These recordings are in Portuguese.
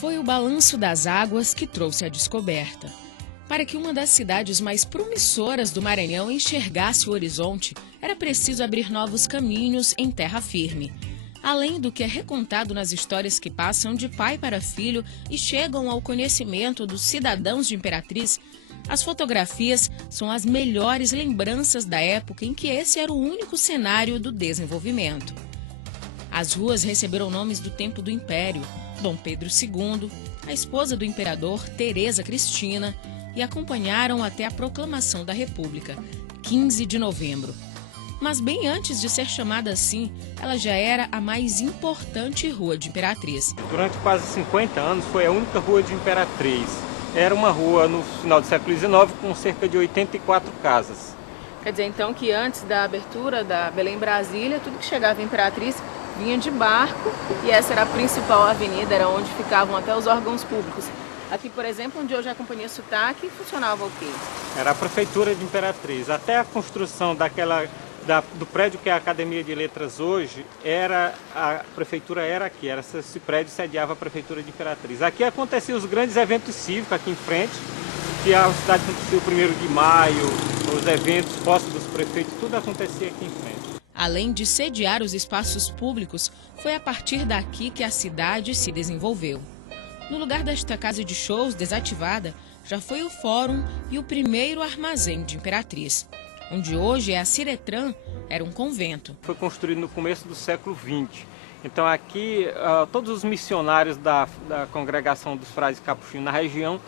Foi o balanço das águas que trouxe a descoberta. Para que uma das cidades mais promissoras do Maranhão enxergasse o horizonte, era preciso abrir novos caminhos em terra firme. Além do que é recontado nas histórias que passam de pai para filho e chegam ao conhecimento dos cidadãos de Imperatriz, as fotografias são as melhores lembranças da época em que esse era o único cenário do desenvolvimento. As ruas receberam nomes do tempo do Império, Dom Pedro II, a esposa do imperador, Teresa Cristina, e acompanharam até a proclamação da República, 15 de novembro. Mas bem antes de ser chamada assim, ela já era a mais importante rua de Imperatriz. Durante quase 50 anos foi a única rua de Imperatriz. Era uma rua no final do século XIX com cerca de 84 casas. Quer dizer, então, que antes da abertura da Belém-Brasília, tudo que chegava em Imperatriz vinha de barco e essa era a principal avenida, era onde ficavam até os órgãos públicos. Aqui, por exemplo, onde hoje é a Companhia Sotaque, funcionava o quê? Era a Prefeitura de Imperatriz. Até a construção do prédio que é a Academia de Letras hoje, a prefeitura era aqui, esse prédio sediava a Prefeitura de Imperatriz. Aqui aconteciam os grandes eventos cívicos, aqui em frente, que a cidade acontecia o 1º de maio, os eventos, posse dos prefeitos, tudo acontecia aqui em frente. Além de sediar os espaços públicos, foi a partir daqui que a cidade se desenvolveu. No lugar desta casa de shows desativada, já foi o Fórum e o primeiro armazém de Imperatriz. Onde hoje é a Ciretran, era um convento. Foi construído no começo do século XX. Então aqui, todos os missionários da congregação dos frades capuchinhos na região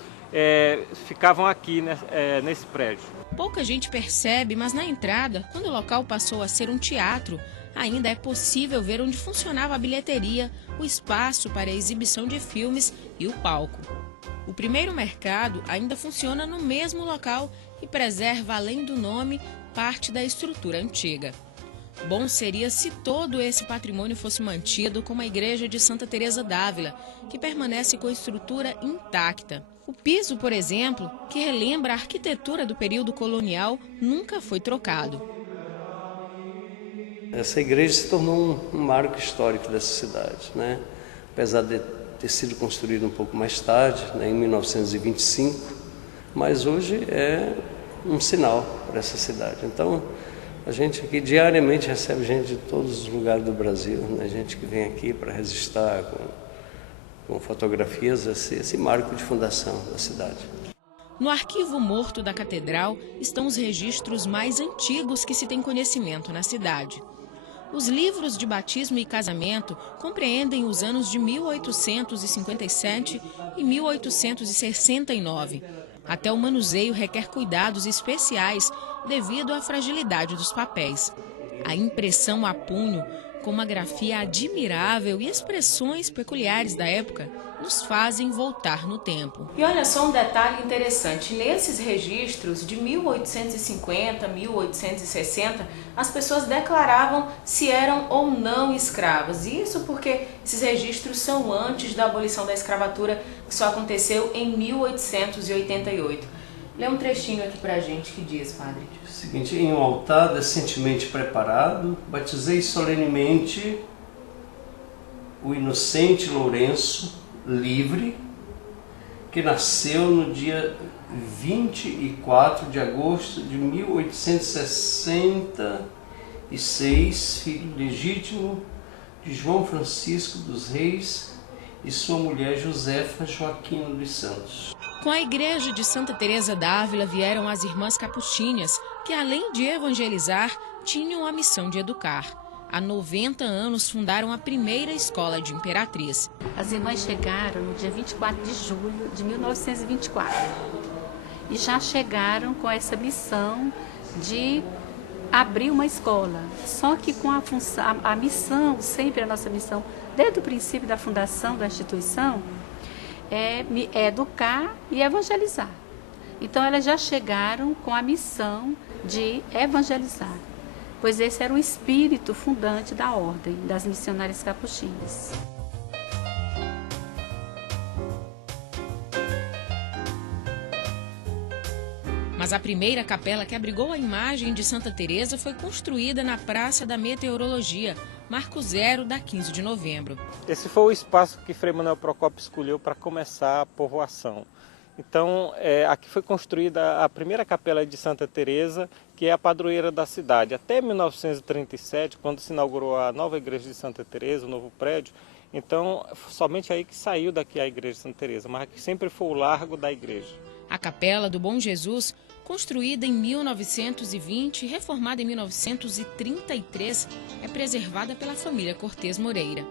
ficavam aqui nesse prédio. Pouca gente percebe, mas na entrada, quando o local passou a ser um teatro, ainda é possível ver onde funcionava a bilheteria, o espaço para a exibição de filmes e o palco. O primeiro mercado ainda funciona no mesmo local e preserva, além do nome, parte da estrutura antiga. Bom seria se todo esse patrimônio fosse mantido, como a Igreja de Santa Teresa d'Ávila, que permanece com a estrutura intacta. O piso, por exemplo, que relembra a arquitetura do período colonial, nunca foi trocado. Essa igreja se tornou um marco histórico dessa cidade, né? Apesar de ter sido construída um pouco mais tarde, né, em 1925, mas hoje é um sinal para essa cidade. Então, a gente aqui diariamente recebe gente de todos os lugares do Brasil, né? Gente que vem aqui para registrar com fotografias esse marco de fundação da cidade. No arquivo morto da catedral estão os registros mais antigos que se tem conhecimento na cidade. Os livros de batismo e casamento compreendem os anos de 1857 e 1869. Até o manuseio requer cuidados especiais devido à fragilidade dos papéis. A impressão a punho, com uma grafia admirável e expressões peculiares da época, nos fazem voltar no tempo. E olha só um detalhe interessante, nesses registros de 1850, 1860, as pessoas declaravam se eram ou não escravas. Isso porque esses registros são antes da abolição da escravatura, que só aconteceu em 1888. Lê um trechinho aqui pra gente que diz, padre. O seguinte: em um altar decentemente preparado, batizei solenemente o inocente Lourenço, livre, que nasceu no dia 24 de agosto de 1866, filho legítimo de João Francisco dos Reis e sua mulher Josefa Joaquina dos Santos. Com a Igreja de Santa Teresa d'Ávila vieram as Irmãs Capuchinhas, que além de evangelizar, tinham a missão de educar. Há 90 anos fundaram a primeira escola de Imperatriz. As irmãs chegaram no dia 24 de julho de 1924 e já chegaram com essa missão de abrir uma escola. Só que com a missão, sempre a nossa missão, desde o princípio da fundação da instituição, é educar e evangelizar. Então elas já chegaram com a missão de evangelizar, pois esse era o espírito fundante da ordem das missionárias capuchinhas. Mas a primeira capela que abrigou a imagem de Santa Teresa foi construída na Praça da Meteorologia, marco zero da 15 de novembro. Esse foi o espaço que Frei Manuel Procópio escolheu para começar a povoação. Então, aqui foi construída a primeira capela de Santa Teresa, que é a padroeira da cidade. Até 1937, quando se inaugurou a nova igreja de Santa Teresa, o novo prédio, então somente aí que saiu daqui a igreja de Santa Teresa, mas que sempre foi o largo da igreja. A Capela do Bom Jesus, construída em 1920 e reformada em 1933, é preservada pela família Cortês Moreira.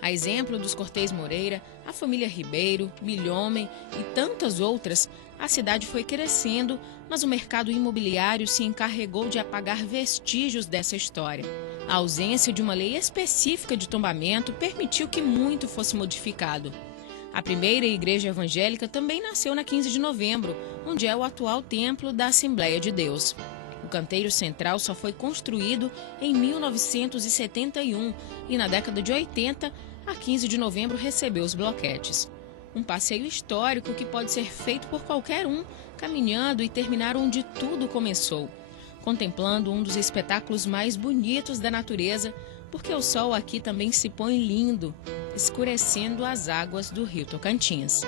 A exemplo dos Cortês Moreira, a família Ribeiro, Milhomem e tantas outras, a cidade foi crescendo, mas o mercado imobiliário se encarregou de apagar vestígios dessa história. A ausência de uma lei específica de tombamento permitiu que muito fosse modificado. A primeira igreja evangélica também nasceu na 15 de novembro, onde é o atual templo da Assembleia de Deus. O canteiro central só foi construído em 1971 e na década de 80, a 15 de novembro recebeu os bloquetes. Um passeio histórico que pode ser feito por qualquer um, caminhando e terminar onde tudo começou, contemplando um dos espetáculos mais bonitos da natureza, porque o sol aqui também se põe lindo, escurecendo as águas do rio Tocantins.